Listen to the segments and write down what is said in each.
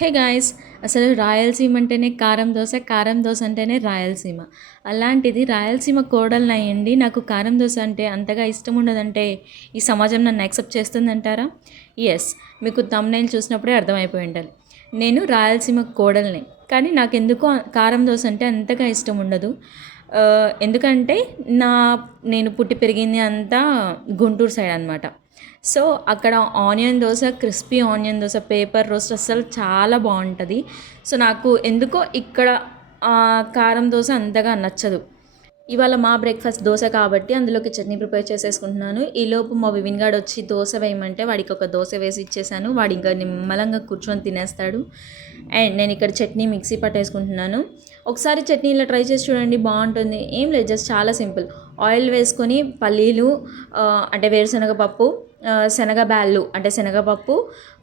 Hey guys, అసలు రాయలసీమ అంటేనే కారం దోశ అంటేనే రాయలసీమ. అలాంటిది రాయలసీమ కోడలిని అయ్యండి నాకు కారం దోశ అంటే అంతగా ఇష్టం ఉండదంటే ఈ సమాజం నన్ను యాక్సెప్ట్ చేస్తుందంటారా? ఎస్, మీకు థంబ్నెయిల్ చూసినప్పుడే అర్థమైపోయి ఉండాలి. నేను రాయలసీమ కోడల్ని, కానీ నాకెందుకో కారం దోశ అంటే అంతగా ఇష్టం ఉండదు. ఎందుకంటే నేను పుట్టి పెరిగింది అంతా గుంటూరు సైడ్ అనమాట. సో అక్కడ onion dosa, crispy onion dosa, paper roast అస్సలు చాలా బాగుంటుంది. సో నాకు ఎందుకో ఇక్కడ కారం దోశ అంతగా నచ్చదు. ఇవాళ మా బ్రేక్ఫాస్ట్ దోశ కాబట్టి అందులోకి చట్నీ ప్రిపేర్ చేసేసుకుంటున్నాను. ఈలోపు మా వివిన్ గాడు వచ్చి దోశ వేయమంటే వాడికి ఒక దోశ వేసి ఇచ్చేసాను. వాడు ఇంకా నిమ్మలంగా కూర్చొని తినేస్తాడు. అండ్ నేను ఇక్కడ చట్నీ మిక్సీ పట్టేసుకుంటున్నాను. ఒకసారి చట్నీ ఇలా ట్రై చేసి చూడండి, బాగుంటుంది. ఏం లేదు, జస్ట్ చాలా సింపుల్. ఆయిల్ వేసుకొని పల్లీలు అంటే వేరుశనగపప్పు, శనగ బ్యాళ్ళు అంటే శనగపప్పు,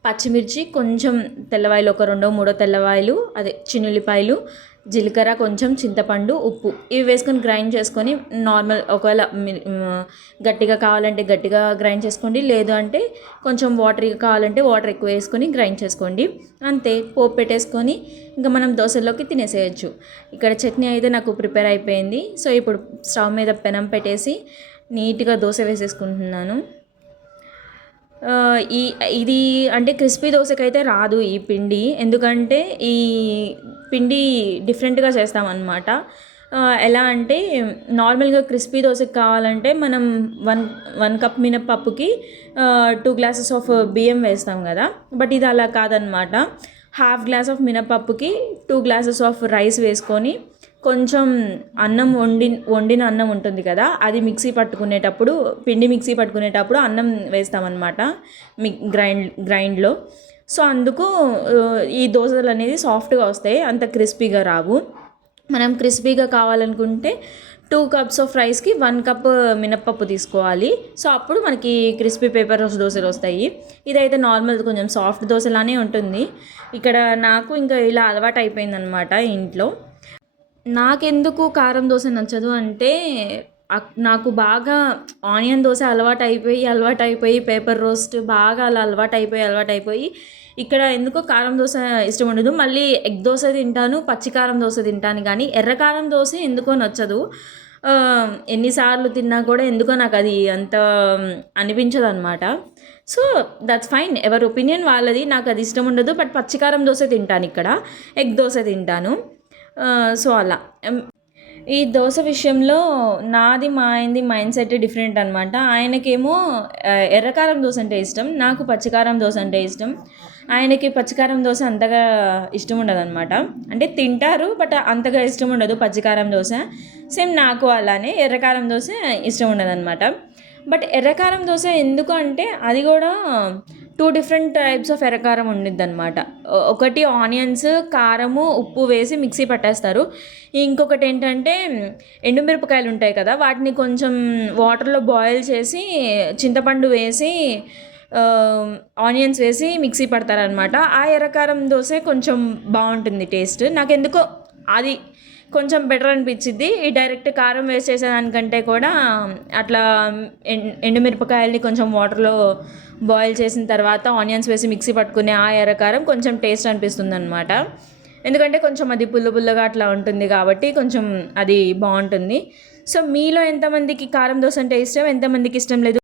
పచ్చిమిర్చి, కొంచెం తెల్లవాయిలు, ఒక 2-3 తెల్లవాయిలు, అదే చిన్నుల్లిపాయలు, జీలకర్ర, కొంచెం చింతపండు, ఉప్పు, ఇవి వేసుకొని గ్రైండ్ చేసుకొని నార్మల్, ఒకవేళ గట్టిగా కావాలంటే గట్టిగా గ్రైండ్ చేసుకోండి, లేదు అంటే కొంచెం వాటరీగా కావాలంటే వాటర్ ఎక్కువ వేసుకొని గ్రైండ్ చేసుకోండి. అంతే, పోపు పెట్టేసుకొని ఇంకా మనం దోశల్లోకి తినేసేయచ్చు. ఇక్కడ చట్నీ అయితే నాకు ప్రిపేర్ అయిపోయింది. సో ఇప్పుడు స్టవ్ మీద పెనం పెట్టేసి నీట్గా దోశ వేసేసుకుంటున్నాను. ఇది అంటే క్రిస్పీ దోశకైతే రాదు ఈ పిండి, ఎందుకంటే ఈ పిండి డిఫరెంట్గా చేస్తామన్నమాట. ఎలా అంటే నార్మల్గా క్రిస్పీ దోశకి కావాలంటే మనం వన్ కప్ మినప్పప్పుకి 2 గ్లాసెస్ ఆఫ్ బియ్యం వేస్తాం కదా, బట్ ఇది అలా కాదనమాట. ½ గ్లాస్ ఆఫ్ మినప్పప్పుకి 2 గ్లాసెస్ ఆఫ్ రైస్ వేసుకొని కొంచెం అన్నం వండిన అన్నం ఉంటుంది కదా, అది పిండి మిక్సీ పట్టుకునేటప్పుడు అన్నం వేస్తామన్నమాట గ్రైండ్లో. సో అందుకు ఈ దోశలు అనేది సాఫ్ట్గా వస్తాయి, అంత క్రిస్పీగా రావు. మనం క్రిస్పీగా కావాలనుకుంటే 2 కప్స్ ఆఫ్ రైస్కి 1 కప్ మినప్పప్పు తీసుకోవాలి. సో అప్పుడు మనకి క్రిస్పీ పేపర్ రోస్ట్ దోశలు వస్తాయి. ఇదైతే నార్మల్ కొంచెం సాఫ్ట్ దోశలానే ఉంటుంది. ఇక్కడ నాకు ఇంకా ఇలా అలవాటు అయిపోయిందనమాట ఇంట్లో. నాకెందుకు కారం దోశ నచ్చదు అంటే నాకు బాగా ఆనియన్ దోశ అలవాటైపోయి పేపర్ రోస్ట్ బాగా అలా అలవాటైపోయి ఇక్కడ ఎందుకో కారం దోశ ఇష్టం ఉండదు. మళ్ళీ ఎగ్ దోశ తింటాను, పచ్చికారం దోశ తింటాను, కానీ ఎర్రకారం దోశ ఎందుకో నచ్చదు. ఎన్నిసార్లు తిన్నా కూడా ఎందుకో నాకు అది అంత అనిపించదు అనమాట. సో దట్స్ ఫైన్, ఎవరి ఒపీనియన్ వాళ్ళది. నాకు అది ఇష్టం ఉండదు. బట్ పచ్చికారం దోశ తింటాను, ఇక్కడ ఎగ్ దోశ తింటాను. సో అలా ఈ దోశ విషయంలో నాది మా ఆయనది మైండ్ సెట్ డిఫరెంట్ అనమాట. ఆయనకేమో ఎర్రకారం దోశ అంటే ఇష్టం, నాకు పచ్చికారం దోశ అంటే ఇష్టం. ఆయనకి పచ్చికారం దోశ అంతగా ఇష్టం ఉండదు అనమాట. అంటే తింటారు, బట్ అంతగా ఇష్టం ఉండదు పచ్చికారం దోశ. సేమ్ నాకు అలానే ఎర్రకారం దోశ ఇష్టం ఉండదు అనమాట. బట్ ఎర్రకారం దోశ ఎందుకు అంటే అది కూడా 2 డిఫరెంట్ టైప్స్ ఆఫ్ ఎర్రకారం ఉండిద్ది అనమాట. ఒకటి ఆనియన్స్, కారము, ఉప్పు వేసి మిక్సీ పట్టేస్తారు. ఇంకొకటి ఏంటంటే ఎండుమిరపకాయలు ఉంటాయి కదా, వాటిని కొంచెం వాటర్లో బాయిల్ చేసి చింతపండు వేసి ఆనియన్స్ వేసి మిక్సీ పడతారనమాట. ఆ ఎర్రకారం దోశ కొంచెం బాగుంటుంది టేస్ట్. నాకెందుకో అది కొంచెం బెటర్ అనిపించింది. ఈ డైరెక్ట్ కారం వేస్ట్ చేసేదానికంటే కూడా అట్లా ఎండుమిరపకాయల్ని కొంచెం వాటర్లో బాయిల్ చేసిన తర్వాత ఆనియన్స్ వేసి మిక్సీ పట్టుకునే ఆ ఎర్రకారం కొంచెం టేస్ట్ అనిపిస్తుంది అనమాట. ఎందుకంటే కొంచెం అది పుల్లగా అట్లా ఉంటుంది కాబట్టి కొంచెం అది బాగుంటుంది. సో మీలో ఎంతమందికి కారం దోశ అంటే ఇష్టం, ఎంతమందికి ఇష్టం లేదు?